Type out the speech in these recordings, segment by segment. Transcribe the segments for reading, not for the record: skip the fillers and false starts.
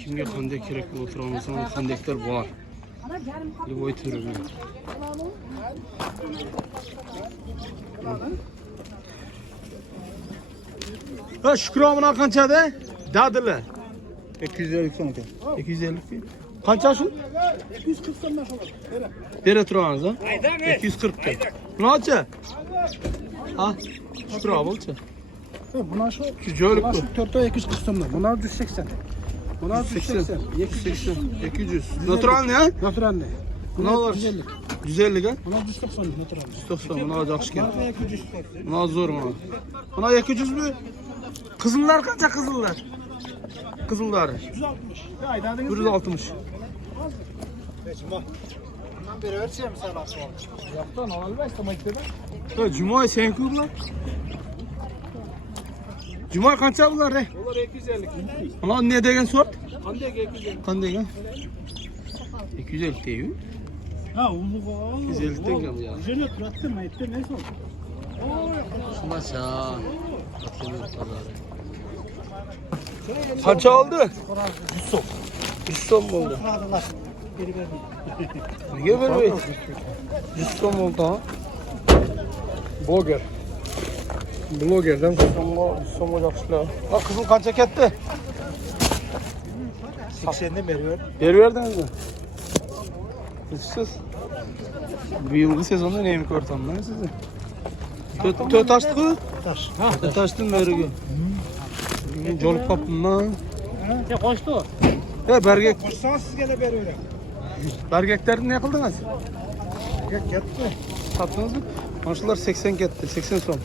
Kimga qanday kerak bo'lib turamiz, qandaylar bor. Любой türü. Ha Şükrü buna qanchada? Dadili. 250 so'm ekan. 250. Qancha shu? 240 so'mdan qoladi. Bera turamiz, ha? 240 ta. Bunacha? Ha? Şükrü bo'lchi. Buna şu jo'lik bu. 4 ta 240 so'mdan. Buna 180. Buna 180. 280. 200. Naturalni, ha? Naturalni. Buna var. 150. 150 ga? Buna 190 naturalni. 190. Buna yaxshi ekan. Buna 200. Buna zo'r buna. Buna 200 mi? Qizillar qancha qizillar? Qizillari 160. Aydadınız 160. Bundan beri ölçeyim sen asıl. Yaptan almayız maktada. Ha, Cuma sen ku bular? Cuma qancha bular? Bunlar 250. Ular ne degan sort? Qanday 250? Qanday degan? 250 deyu. Ha, uluğa. 250 degan bu ya. Jene turatdı mı? Etti ne son? Şunacha. Qancha oldi? 100 so'm. 100 so'm bo'ldi. Nega bermaydi? 100 so'm oldi ha. Blogerdan 100 so'mga yaxshilar. Ha, qizil qancha ketdi? 80'den veriyor. Berverdingizmi? Siz bu yilgi sezonda nemi ko'rdim men sizni? To'rt tashdiki? Taş. To'rt tashdin beriga. Men jolib qolibman. Sen kaçtı o? He, bergak. Koşsan sizge de veriyor. Bergaklarni ne qildingiz? Gitti. Sattыңызбы? Mana shular 80 ketdi, 80 so'm.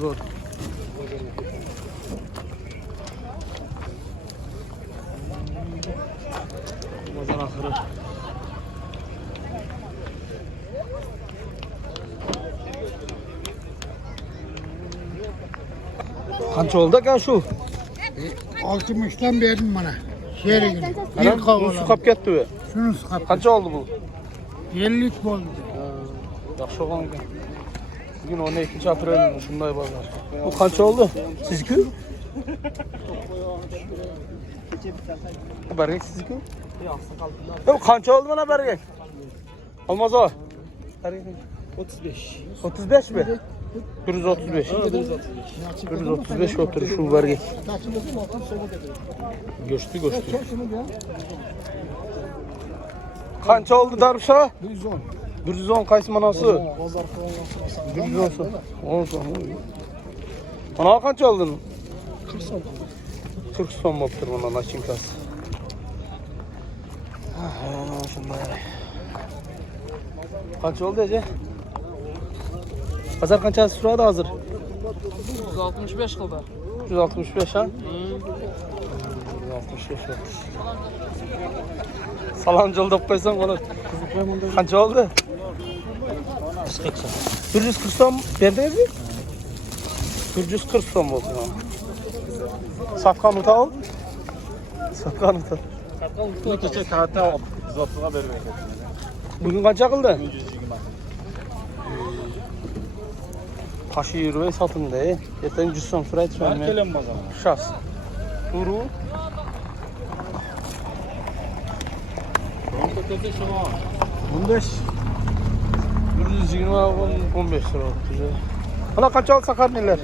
Zo'r. Bozor oxiri. Qancha oldi aka shu? 60'dan verdim bana. Şehre günü. Ana, bunisi qolib ketdi bu. Şunu sıkap. Qancha oldi bu? 50'lik oldu. Yaxshi olgan ekan. Bugun 12 aprel shunday bozor. Bu qancha oldi? Sizniki? Bergak sizniki? Yo'q, qancha oldi mana bergak? Olmazo. Bergak 35. 35 mi? 135. 135 otur şu bergak. Go'shti. Qancha oldi Darvisha? 110. 110 qaysi manasi? Bozar falan yapmasın. 110 so'm. 10 so'm. Mana qancha oldin? 40 so'm. 40 so'm bo'libdir mana nachinkasi. Ha, shunday. Qancha oldi aja? Pazar qanchasi turadi hozir? 165 qildi. 165 ha? 165 yo'q. Salom jo'ldab qo'ysam bo'ladi. Qancha oldi? 140 so'm berdingizmi? 140 so'm bo'ldi. Satqan uta ol. Satqan uta. Bu keçe kağıtta 130'a vermek. Bugun qancha qildi? 120. Taşı yürümeyi satın de. Yeten 100 so'm so'raydi Ben shuni. kelem bozar. Şas. Uru. Kötü şu var. 15. 120 15 lira. Güzel. Ana qancha olsa qarninglar?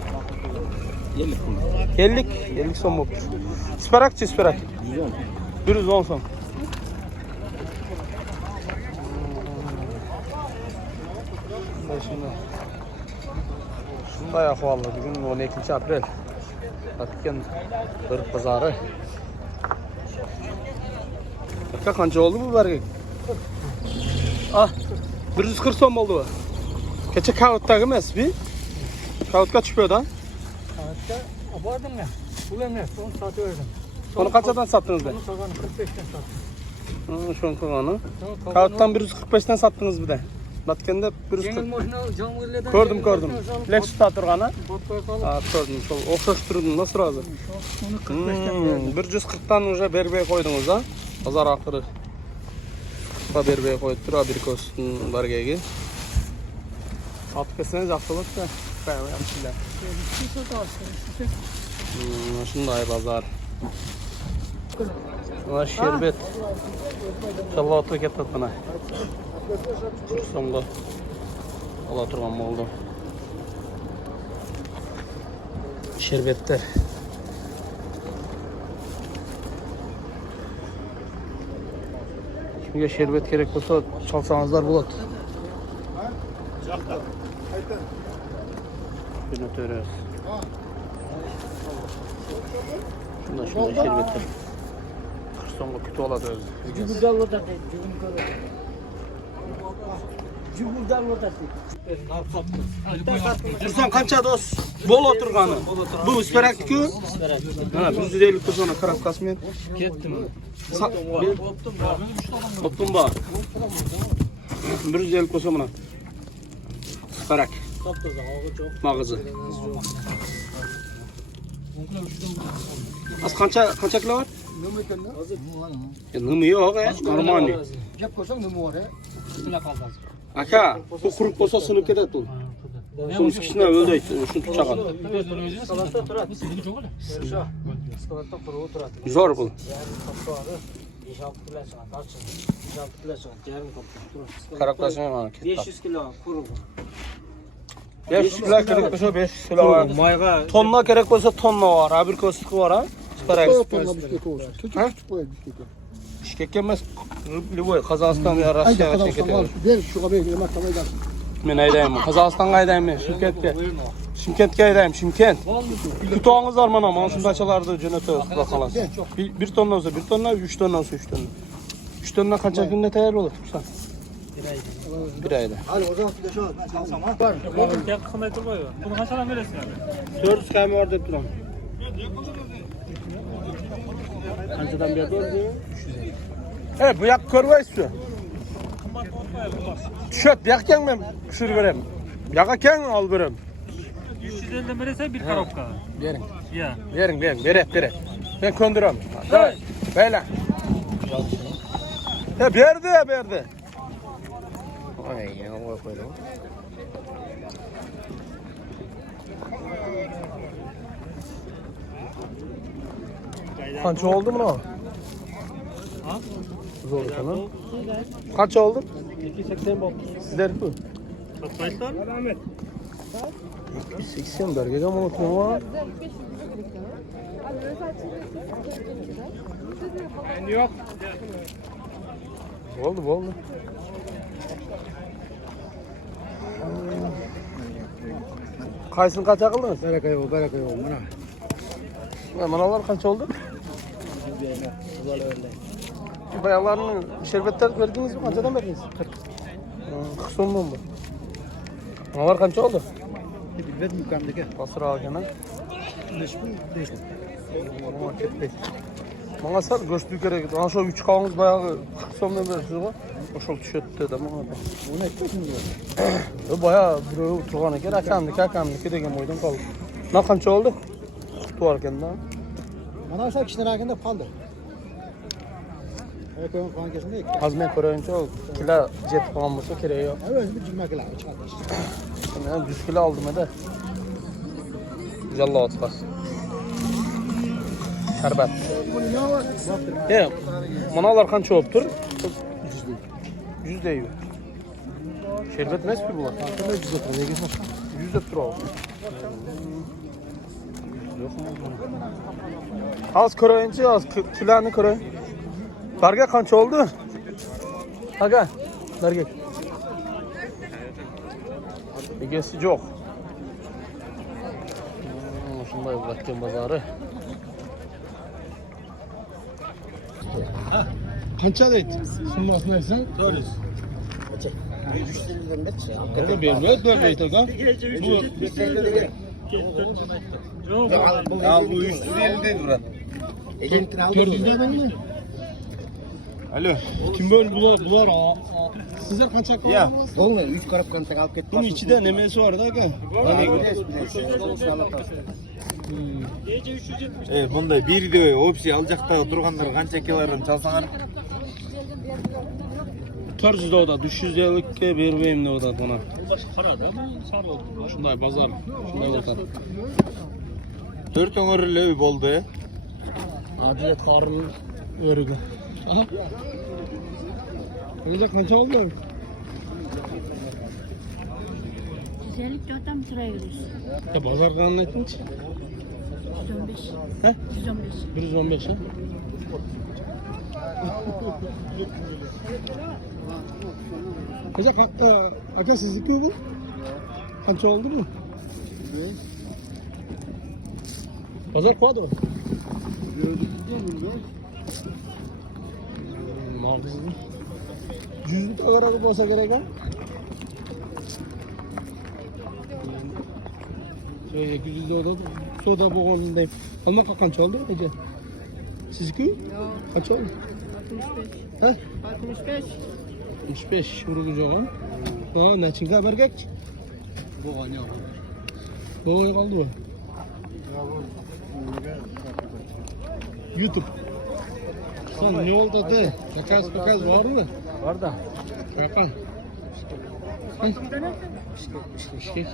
50. 50 so'm bo'libdi. Sparakchi, sparak. 110 so'm. Shunday ahvolda bugun 12 aprel. Atgan bir bozori. Aka qancha oldi bu bergak? Ah, 140 so'm bo'ldi bu. Kecha kavutdagi emasmi? Kavutga tushib da. Kağıtta abardım ya. Bu emret. Onu satıverdim. Onu qanchadan sattınız da? Onu satanı 45'ten sattım. Şunu qilgani. Kavutdan 145 dan sattınız bir de. Batkanda 140. Yengil mashina jamg'irlardan Ko'rdim. Lexusda turgani. botqo'ya solib Ha, ko'rdim. Sol o'xshash turdim, nasıl razı? Onu 45'ten verdim. 140 dan уже berbey qo'ydingiz ha? Bozor oxiri. Va berbey qo'yibdir Abirkosning bargagi. Sotib kelsangiz yaxshi bo'ladi-da. Yaxshilar. Shunday bozor. Mana sherbet. Salotga ketdi mana. 40 so'mga ola turgan bo'ldi. Sherbetler. Kimga sherbet kerak bo'lsa, chalsangizlar bo'ladi. Buni ko'ramiz. Shunda sherbetler. 40 so'mga kutib oladi o'zi. Cübülden orada değil. Cübülden orada değil. Dursun qancha do'st? Bol o'tirgani. Bu isparak-ku? Mana 150 ko'zona qarab qasmen. Ketdim. Optum ba. 150 ko'sa mana. Isparak. Mag'zi. Az qancha kilo var? Nima yo'q, normal. Gap koysam ne var ya? Aka, bu quruq bo'lsa sinib ketadi u. Shuni kichkina o'ldaydi, shuni tutchaqadi. Salata turadi. Salata quruq turadi. Zo'r bu. 5-6 kilo so'ng, tarçın. 5-6 kilo so'ng, yarım kilo turadi. Qarab qasam mana ketdi. 500 kilo quruq. 500 kilo kerak bo'lsa 500 kilo var. Mayga Tonna kerak bo'lsa tonna var. Ha bir ko'stiq var ha. Isparak. Bishkekka emas, Livoy, Qozog'iston va Rossiyaga ketadi. Ver şu qabayı yemek qabaydan. Men aydayman. Qozog'istonga aydayman, Shimkentga. Shimkentga aydayman, Shimkent. Kutog'ingizlar mana shundachalarni jo'natamiz, xudo xolasa. 1 tonna bo'lsa 1 tonna, 3 tonna bo'lsa 3 tonna. 3 tonna qancha kunda tayyor bo'ladi? Tursan. 1 oyda. Hadi o zaman bir de şu ben çalsam ha. Var. tek qilmay turmaydi. Buni qanchadan berasiz? 400 km var deb turaman. Qanchadan berdi? Bu yoq ko'rmaysiz. Tushot, bu yoqqa men tushirib beraman. Bu yoqqa keng olib beraman. 350 dan berasa bir korobka. Bering. Ya. Bering, beret. Ben ko'ndiraman. Davay. Bayla. Berdi. Ay, yana qo'yib qo'ydim. Qancha oldu buna? Ha? Zo'r ekan. Qancha oldu? 280 bo'ldi. Sizlar-ku? Sotmaysizlar? Rahmat. 280 bergan bo'libmi var? Yo'q. Bo'ldi. Qaysini qancha qildingiz? Baraka yo'q, mana. Manalar qancha oldu? Bayalarını şerbetler verdiniz mi? Kançadan verdiniz? 40 so'mdan bu. Manalar qancha oldu? Bilmedim yukarıdaki. Basra algana. 5 bin. Ama ketpey. Bana sal go'shtli kerak edi. Ana shu 3 qavungiz bayağı 40 so'mdan bersiz-ku. Oshol tushadi dedi ama. Onu ekmesin diyor. Bayağı birov turgan ekan, akamniki degan o'ydan qoldi. Mana qancha oldu? Kutib olganda. Mana o'sha kishini rakında qoldi. Eko'nun qon kesinde ek. Azmen ko'rayincha kilo jetib qolgan bo'lsa kerak yo'q. O'zi bir 20 kilo chiqadi. Men 100 kilo oldim edi. Güzel otlar. Şerbet. Manalar qancha olib tur? 100 deydi. Şerbet emas mi bular? 100 deb turadi. Az ko'rayinchi, az kiloni ko'ray. Barga qancha oldu? Aga, barga. Egasi yo'q. Shunday bo'layotgan bozori. Qancha deydi? Summosini aytsan? 400. Qancha bermaydi, bermaydi aka. Al bu 350 deydi burat. Egentini aldı. 400 dedin. Alo. Kim böyle bular? Sizler qancha ko'rdingiz? Ya. Olma 3 qarab kontak olib ketdi. Bunun ichida nimasi bor aka? Bunday bir video opsiya aljakta turganlar qancha kilogram çalsaňar? 400 da 350 ga berbayım ne oda buna. Şunday bazar, şunday oda. 4 öňörlüğü boldu. Adilet karın örgü. Aha. Öyle kaç oldu? 154'ten bitiriyoruz. Ya pazar kanunu etmiş. 115. He? 115. 115 ha? Hocam aka sizinki bu? Kaç oldu mu? Pazar kuadı mı? Mağazı. 100 kadar olsa gerek ha? Şöyle 200 de soda boğulundayım. Alma kaç oldu hocam? Sizinki? Kaç oldu? 65. Ha? 65. 65 vurucu ha? Ha ne için haber geç? Bu kaldı mı? YouTube. Sen ne oldu de? Takas var mı? Var da. Kapan. Bişkek.